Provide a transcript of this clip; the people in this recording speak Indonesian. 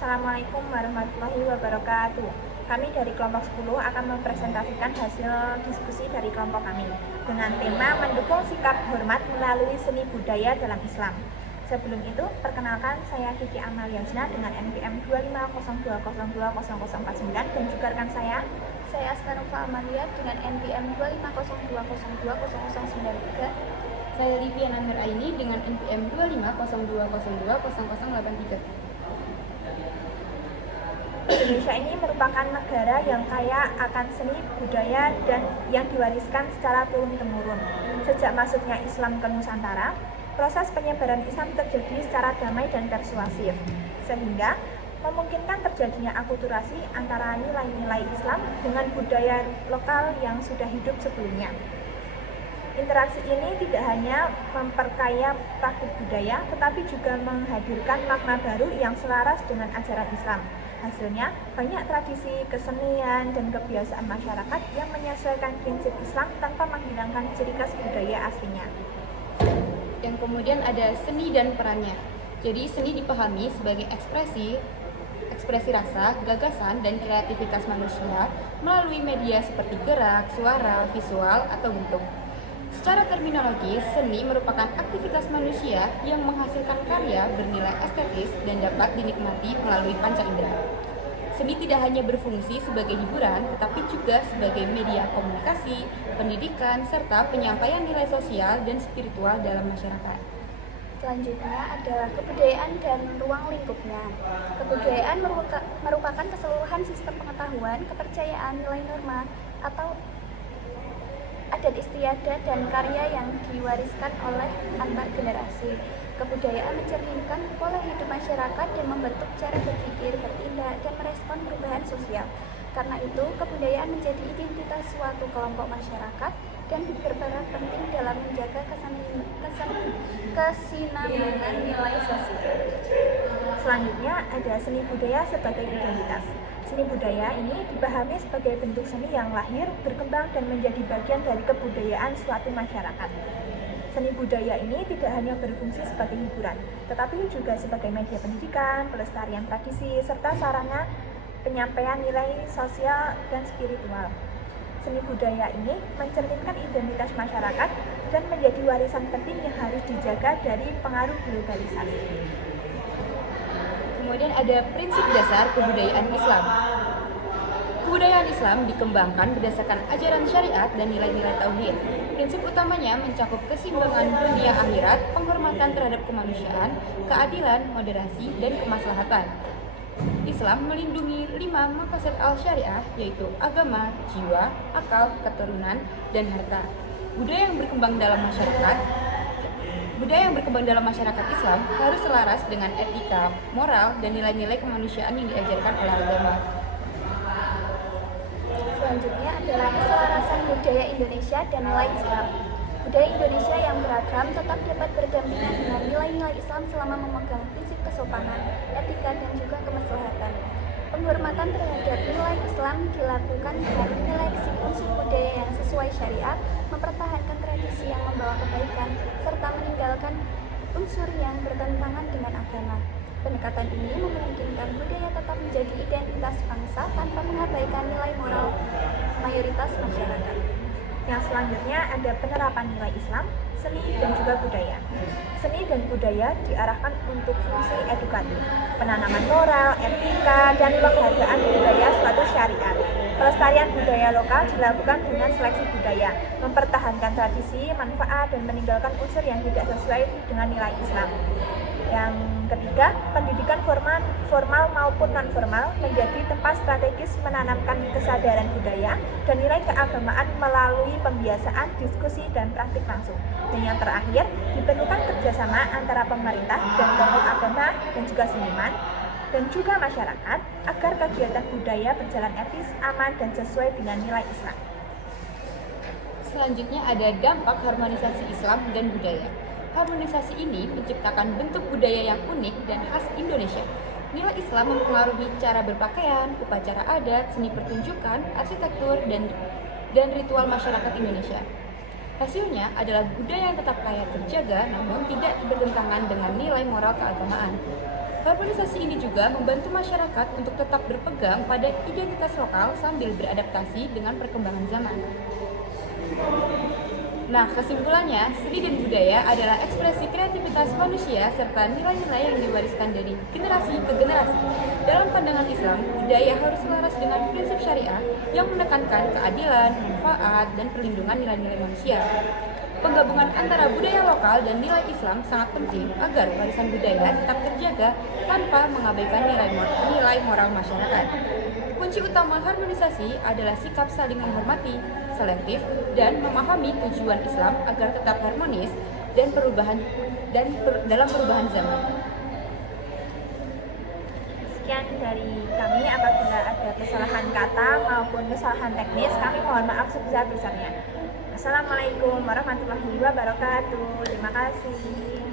Assalamualaikum warahmatullahi wabarakatuh. Kami dari kelompok 10 akan mempresentasikan hasil diskusi dari kelompok kami dengan tema mendukung sikap hormat melalui seni budaya dalam Islam. Sebelum itu, perkenalkan saya Kiki Amalia dengan NPM 25020200049 dan juga rekan saya Askarofa Amalia dengan NPM 25020200093. Saya Livian Anwar Aini dengan NPM 25020020083. Indonesia ini merupakan negara yang kaya akan seni budaya dan yang diwariskan secara turun-temurun. Sejak masuknya Islam ke Nusantara, proses penyebaran Islam terjadi secara damai dan persuasif, sehingga memungkinkan terjadinya akulturasi antara nilai-nilai Islam dengan budaya lokal yang sudah hidup sebelumnya. Interaksi ini tidak hanya memperkaya praktik budaya, tetapi juga menghadirkan makna baru yang selaras dengan ajaran Islam. Hasilnya, banyak tradisi, kesenian, dan kebiasaan masyarakat yang menyesuaikan prinsip Islam tanpa menghilangkan ciri khas budaya aslinya. Yang kemudian ada seni dan perannya. Jadi seni dipahami sebagai ekspresi rasa, gagasan, dan kreativitas manusia melalui media seperti gerak, suara, visual, atau bentuk. Secara terminologis, seni merupakan aktivitas manusia yang menghasilkan karya bernilai estetis dan dapat dinikmati melalui panca indera. Seni tidak hanya berfungsi sebagai hiburan, tetapi juga sebagai media komunikasi, pendidikan, serta penyampaian nilai sosial dan spiritual dalam masyarakat. Selanjutnya adalah kebudayaan dan ruang lingkupnya. Kebudayaan merupakan keseluruhan sistem pengetahuan, kepercayaan, nilai norma, atau adat istiadat dan karya yang diwariskan oleh antar generasi. Kebudayaan mencerminkan pola hidup masyarakat dan membentuk cara berpikir, bertindak, dan merespon perubahan sosial. Karena itu, kebudayaan menjadi identitas suatu kelompok masyarakat dan berperan penting dalam menjaga kesinambungan nilai sosial. Selanjutnya ada seni budaya sebagai identitas. Seni budaya ini dipahami sebagai bentuk seni yang lahir, berkembang, dan menjadi bagian dari kebudayaan suatu masyarakat. Seni budaya ini tidak hanya berfungsi sebagai hiburan, tetapi juga sebagai media pendidikan, pelestarian tradisi, serta sarana penyampaian nilai sosial dan spiritual. Seni budaya ini mencerminkan identitas masyarakat dan menjadi warisan penting yang harus dijaga dari pengaruh globalisasi. Kemudian ada prinsip dasar kebudayaan Islam. Kebudayaan Islam dikembangkan berdasarkan ajaran syariat dan nilai-nilai tauhid. Prinsip utamanya mencakup keseimbangan dunia akhirat, penghormatan terhadap kemanusiaan, keadilan, moderasi, dan kemaslahatan. Islam melindungi 5 maqasid al-syariah, yaitu agama, jiwa, akal, keturunan, dan harta. Budaya yang berkembang dalam masyarakat Islam harus selaras dengan etika, moral, dan nilai-nilai kemanusiaan yang diajarkan oleh agama. Selanjutnya adalah keselarasan budaya Indonesia dan nilai Islam. Budaya Indonesia yang beragam tetap dapat berdampingan dengan nilai-nilai Islam selama memegang prinsip kesopanan, etika, dan juga kemaslahatan. Penghormatan terhadap nilai Islam dilakukan dengan menyeleksi unsur budaya yang sesuai syariat, mempertahankan tradisi yang membawa kebaikan, serta meninggalkan unsur yang bertentangan dengan agama. Pendekatan ini memungkinkan budaya tetap menjadi identitas bangsa tanpa mengabaikan nilai moral mayoritas masyarakat. Yang selanjutnya ada penerapan nilai Islam, seni, dan juga budaya. Seni dan budaya diarahkan untuk fungsi edukatif, penanaman moral, etika, dan penghargaan budaya suatu syariat. Pelestarian budaya lokal dilakukan dengan seleksi budaya, mempertahankan tradisi, manfaat, dan meninggalkan unsur yang tidak sesuai dengan nilai Islam. Yang ketiga, pendidikan formal maupun non-formal menjadi tempat strategis menanamkan kesadaran budaya dan nilai keagamaan melalui pembiasaan, diskusi, dan praktik langsung. Dan yang terakhir, diperlukan kerjasama antara pemerintah dan tokoh agama dan juga seniman dan juga masyarakat agar kegiatan budaya berjalan etis, aman, dan sesuai dengan nilai Islam. Selanjutnya ada dampak harmonisasi Islam dan budaya. Harmonisasi ini menciptakan bentuk budaya yang unik dan khas Indonesia. Nilai Islam mempengaruhi cara berpakaian, upacara adat, seni pertunjukan, arsitektur, dan ritual masyarakat Indonesia. Hasilnya adalah budaya yang tetap kaya terjaga namun tidak bertentangan dengan nilai moral keagamaan. Harmonisasi ini juga membantu masyarakat untuk tetap berpegang pada identitas lokal sambil beradaptasi dengan perkembangan zaman. Nah, kesimpulannya, seni dan budaya adalah ekspresi kreativitas manusia serta nilai-nilai yang diwariskan dari generasi ke generasi. Dalam pandangan Islam, budaya harus selaras dengan prinsip syariah yang menekankan keadilan, manfaat, dan perlindungan nilai-nilai manusia. Penggabungan antara budaya lokal dan nilai Islam sangat penting agar warisan budaya tetap terjaga tanpa mengabaikan nilai moral masyarakat. Kunci utama harmonisasi adalah sikap saling menghormati, selektif, dan memahami tujuan Islam agar tetap harmonis dan dalam perubahan zaman. Sekian dari kami. Apabila ada kesalahan kata maupun kesalahan teknis, kami mohon maaf sebesar-besarnya. Assalamualaikum warahmatullahi wabarakatuh. Terima kasih.